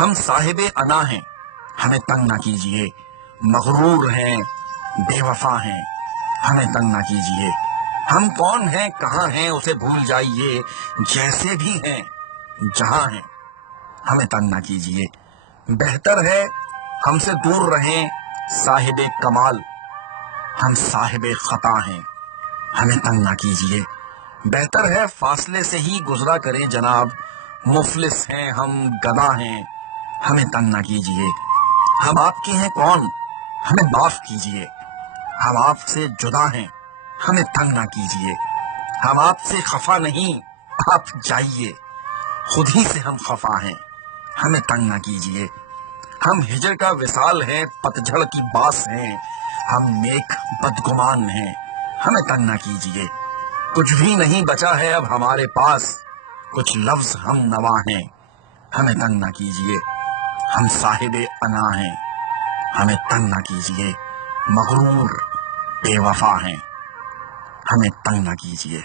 ہم صاحب انا ہیں، ہمیں تنگ نہ کیجیے، مغرور ہیں، بے وفا ہیں، ہمیں تنگ نہ کیجیے، ہم کون ہیں کہاں ہیں اسے بھول جائیے، جیسے بھی ہیں جہاں ہیں ہمیں تنگ نہ کیجیے، بہتر ہے ہم سے دور رہیں صاحب کمال، ہم صاحب خطا ہیں، ہمیں تنگ نہ کیجیے، بہتر ہے فاصلے سے ہی گزرا کریں جناب، مفلس ہیں ہم گدا ہیں، ہمیں تنگ نہ کیجیے، ہم آپ کے ہیں کون ہمیں معاف کیجیے، ہم آپ سے جدا ہیں ہمیں تنگ نہ کیجیے، ہم آپ سے خفا نہیں آپ جائیے، خود ہی سے ہم خفا ہیں ہمیں تنگ نہ کیجیے، ہم ہجر کا وصال ہیں پتجھڑ کی باس ہیں، ہم نیک بدگمان ہیں ہمیں تنگ نہ کیجیے، کچھ بھی نہیں بچا ہے اب ہمارے پاس، کچھ لفظ ہم نوا ہیں ہمیں تنگ نہ کیجیے، ہم صاحب انا ہیں ہمیں تنگ نہ کیجیے، مغرور بے وفا ہیں ہمیں تنگ نہ کیجیے۔